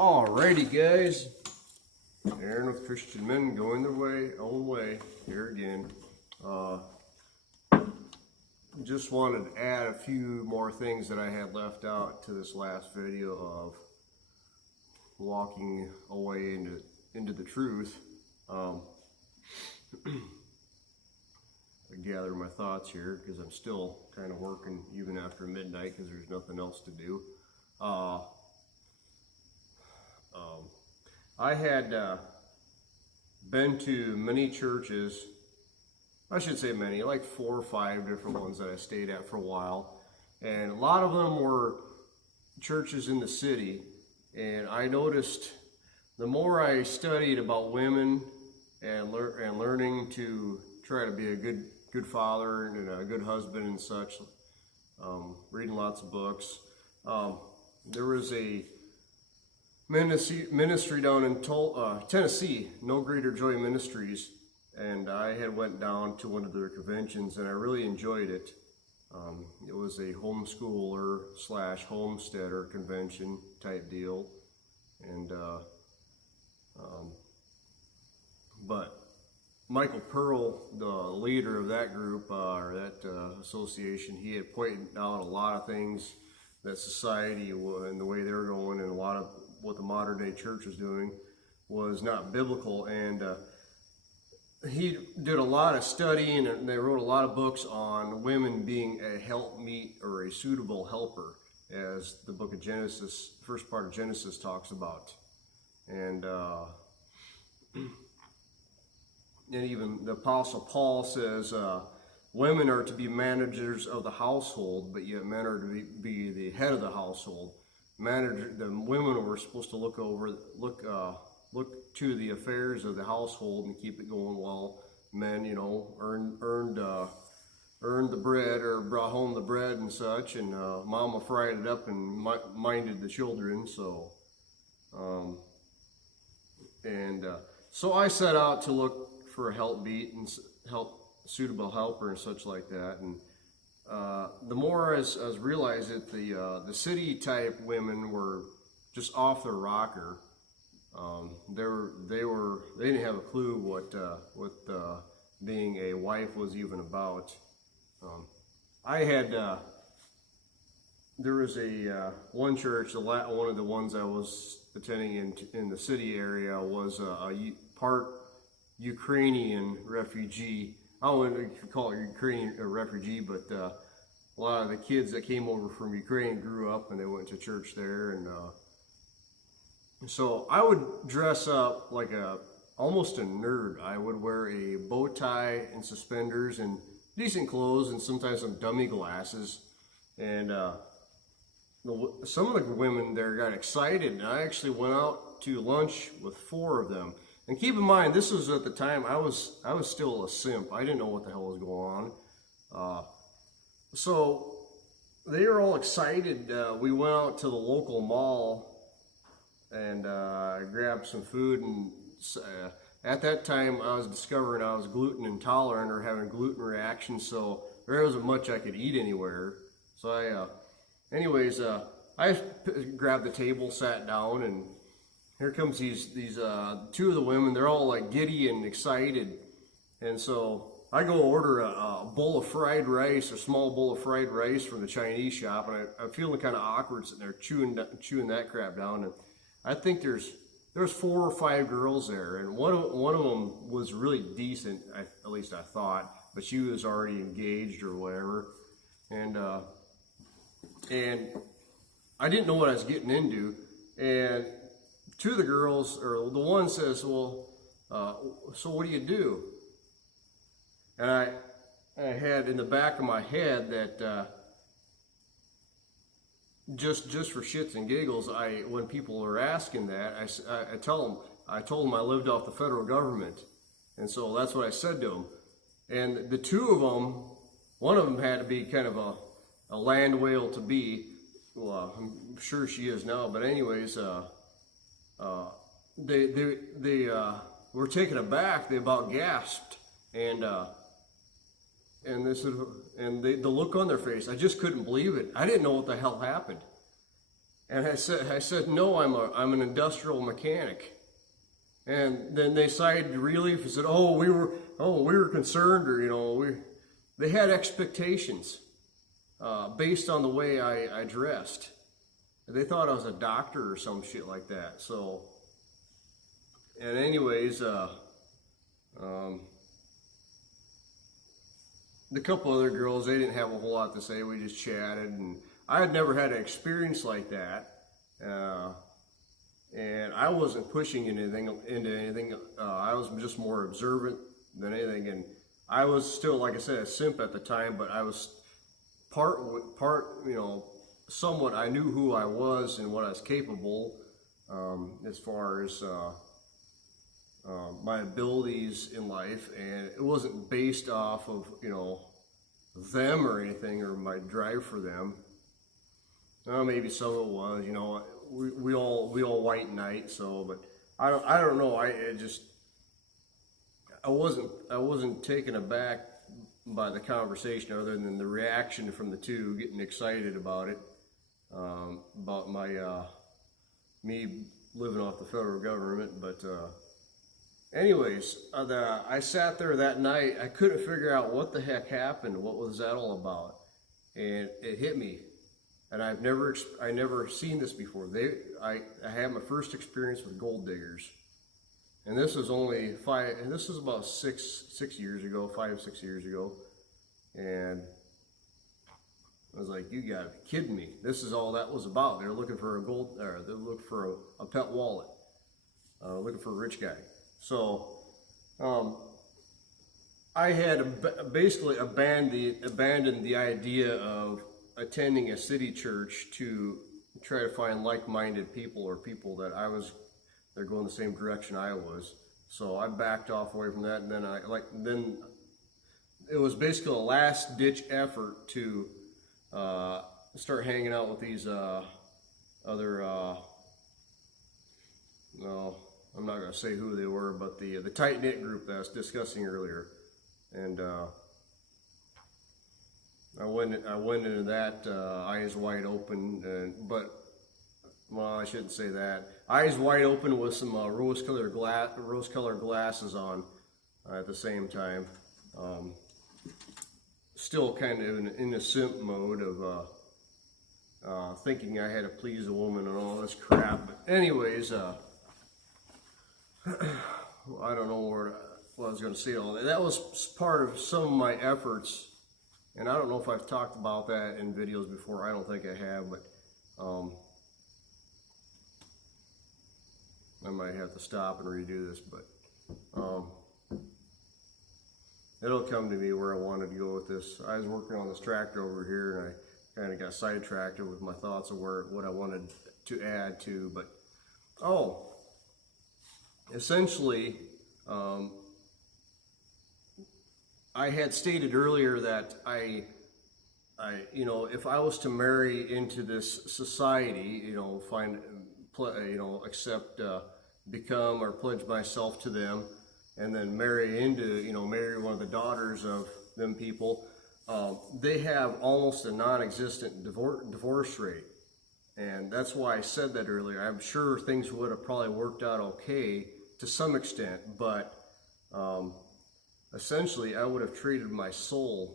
Alrighty, guys. Aaron with Christian Men going their own way here again. Just wanted to add a few more things that I had left out to this last video of walking away into the truth. I gather my thoughts here because I'm still kind of working even after midnight because there's nothing else to do. I had been to many churches, I should say many, like 4 or 5 different ones that I stayed at for a while, and a lot of them were churches in the city. And I noticed the more I studied about women and learning to try to be a good father and a good husband and such, reading lots of books, there was a ministry down in Tennessee, No Greater Joy Ministries, and I had went down to one of their conventions and I really enjoyed it. It was a homeschooler / homesteader convention type deal, and but Michael Pearl, the leader of that group or that association, he had pointed out a lot of things that society and the way they're going, and a lot of what the modern day church was doing was not biblical. And he did a lot of studying, and they wrote a lot of books on women being a helpmeet or a suitable helper, as the book of Genesis, first part of Genesis, talks about. And even the Apostle Paul says women are to be managers of the household, but yet men are to be the head of the household. The women were supposed to look to the affairs of the household and keep it going, while men, earned the bread or brought home the bread and such, and mama fried it up and minded the children. So, so I set out to look for a suitable helper and such like that. And the more as realized that the city type women were just off their rocker. They didn't have a clue what being a wife was even about. There was one church, one of the ones I was attending in the city area was a part Ukrainian refugee. I don't know if you could call it Ukrainian refugee, but a lot of the kids that came over from Ukraine grew up and they went to church there. And so I would dress up like almost a nerd. I would wear a bow tie and suspenders and decent clothes and sometimes some dummy glasses. And some of the women there got excited, and I actually went out to lunch with 4 of them. And keep in mind, this was at the time I was still a simp. I didn't know what the hell was going on. So they were all excited. We went out to the local mall and grabbed some food. And at that time, I was discovering I was gluten intolerant or having gluten reactions, so there wasn't much I could eat anywhere. So I grabbed the table, sat down, and here comes these 2 of the women. They're all like giddy and excited, and so I go order a bowl of fried rice, a small bowl of fried rice from the Chinese shop, and I'm feeling kind of awkward sitting there chewing that crap down. And I think there's 4 or 5 girls there, and one of them was really decent, at least I thought, but she was already engaged or whatever, and I didn't know what I was getting into. And 2 of the girls, or the one says, "Well, so what do you do?" And I had in the back of my head that just for shits and giggles, when people are asking that, I told them I lived off the federal government, and so that's what I said to them. And the 2 of them, one of them had to be kind of a land whale to be. Well, I'm sure she is now, but anyways, they were taken aback. They about gasped, and they said, and the look on their face, I just couldn't believe it. I didn't know what the hell happened. And I said, no, I'm an industrial mechanic. And then they sighed relief and said, oh, we were concerned, or, they had expectations based on the way I dressed. They thought I was a doctor or some shit like that. So, and anyways, the couple other girls, they didn't have a whole lot to say. We just chatted, and I had never had an experience like that. And I wasn't pushing into anything. I was just more observant than anything. And I was still, like I said, a simp at the time, but I was somewhat, I knew who I was and what I was capable, as far as my abilities in life, and it wasn't based off of them or anything, or my drive for them. Maybe some of it was, we all white knight. So, but I don't know. I wasn't taken aback by the conversation, other than the reaction from the two getting excited about it. About my me living off the federal government. But anyways, I sat there that night. I couldn't figure out what the heck happened. What was that all about? And it hit me, and I never seen this before. I had my first experience with gold diggers, and this was only this was about 6 years ago, 5-6 years ago, and I was like, you gotta be kidding me. This is all that was about. They're looking for they're looking for a pet wallet, looking for a rich guy. So, I had basically abandoned the idea of attending a city church to try to find like-minded people, or people that they're going the same direction I was. So I backed off away from that, and then it was basically a last-ditch effort to start hanging out with these other, no, I'm not going to say who they were, but the tight-knit group that I was discussing earlier. And I went into that eyes wide open, well, I shouldn't say that. Eyes wide open with some rose-colored glasses on at the same time. Still kind of in a simp mode of thinking I had to please a woman and all this crap. But anyways, I don't know what I was going to say. All that was part of some of my efforts, and I don't know if I've talked about that in videos before. I don't think I have, but I might have to stop and redo this. But it'll come to me where I wanted to go with this. I was working on this tractor over here, and I kind of got sidetracked with my thoughts of what I wanted to add to. But essentially, I had stated earlier that if I was to marry into this society, become or pledge myself to them, and then marry one of the daughters of them people, they have almost a non-existent divorce rate. And that's why I said that earlier. I'm sure things would have probably worked out okay to some extent, but essentially I would have traded my sold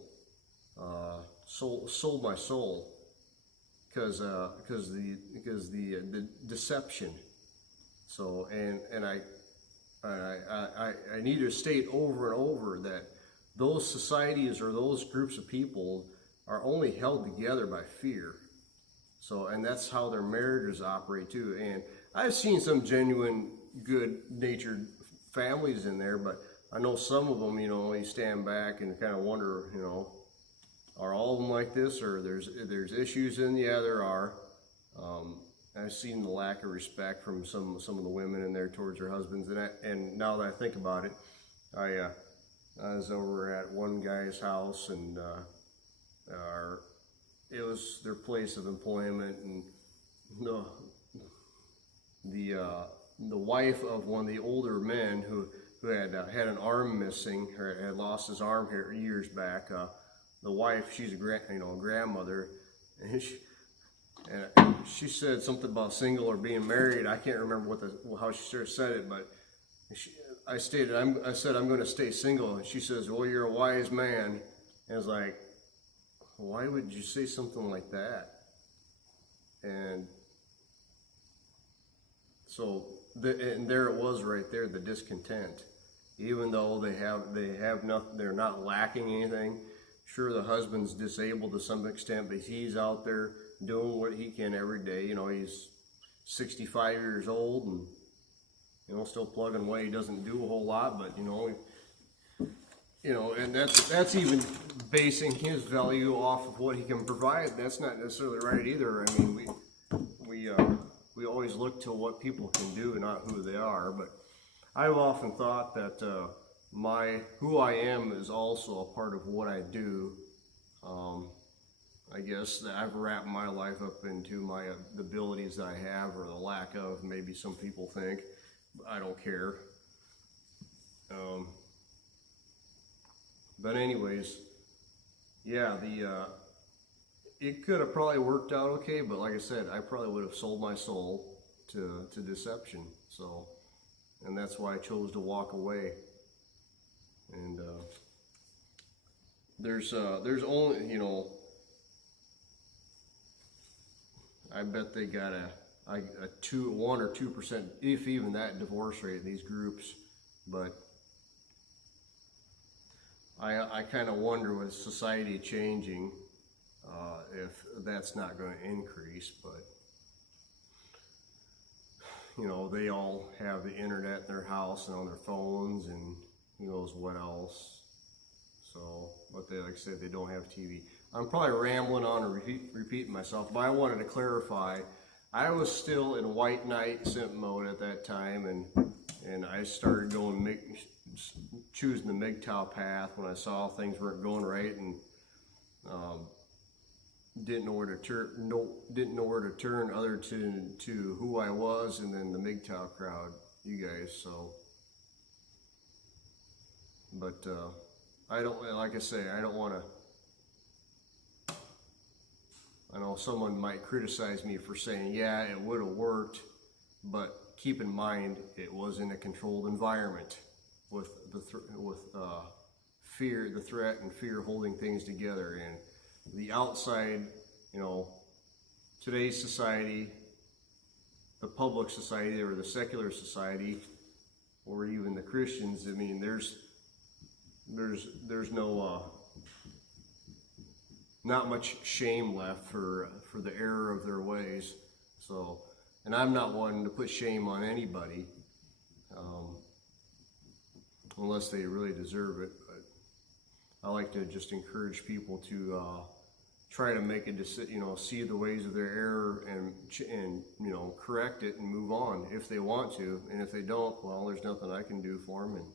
my soul, because the deception. So and I need to state over and over that those societies or those groups of people are only held together by fear. So, and that's how their marriages operate too. And I've seen some genuine, good-natured families in there, but I know some of them, you stand back and kind of wonder, are all of them like this, or there's issues in? Yeah, there are. I've seen the lack of respect from some of the women in there towards their husbands, and now that I think about it, I was over at one guy's house, and it was their place of employment, and the wife of one of the older men who had an arm missing, or had lost his arm here years back. The wife, she's a grandmother, and And she said something about single or being married. I can't remember how she sort of said it, but I said I'm going to stay single, and she says, "Well, you're a wise man." And I was like, why would you say something like that? And so, and there it was right there, the discontent. Even though they have nothing, they're not lacking anything. Sure, the husband's disabled to some extent, but he's out there doing what he can every day. You know, he's 65 years old and, you know, still plugging away. He doesn't do a whole lot, but, and that's even basing his value off of what he can provide. That's not necessarily right either. I mean, we always look to what people can do, not who they are. But I've often thought that who I am is also a part of what I do. I guess that I've wrapped my life up into the abilities that I have, or the lack of. Maybe some people think. I don't care. But anyways, yeah, it could have probably worked out okay, but like I said, I probably would have sold my soul to deception. So, and that's why I chose to walk away. And there's only, I bet they got a 1 or 2%, if even that, divorce rate in these groups. But I kind of wonder, with society changing, if that's not going to increase. But they all have the internet in their house and on their phones, and who knows what else. So, but like I said, they don't have TV. I'm probably rambling on and repeating myself, but I wanted to clarify. I was still in white knight simp mode at that time, and I started choosing the MGTOW path when I saw things weren't going right, and didn't know where to turn other to who I was, and then the MGTOW crowd, you guys. So, but I don't, like I say, I don't want to. I know someone might criticize me for saying, yeah, it would have worked, but keep in mind it was in a controlled environment with fear, the threat and fear holding things together. And the outside, today's society, the public society or the secular society, or even the Christians, I mean, there's no not much shame left for the error of their ways. So, and I'm not one to put shame on anybody, unless they really deserve it. But I like to just encourage people to try to make a decision, see the ways of their error and correct it and move on if they want to. And if they don't, well, there's nothing I can do for them, and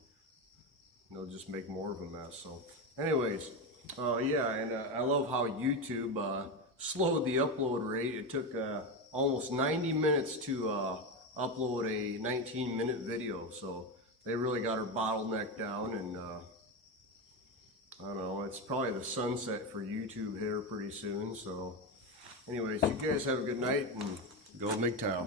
they'll just make more of a mess. So, anyways. Yeah, and I love how YouTube slowed the upload rate. It took almost 90 minutes to upload a 19-minute video, so they really got her bottleneck down. And I don't know, it's probably the sunset for YouTube here pretty soon. So anyways, you guys have a good night, and go MGTOW.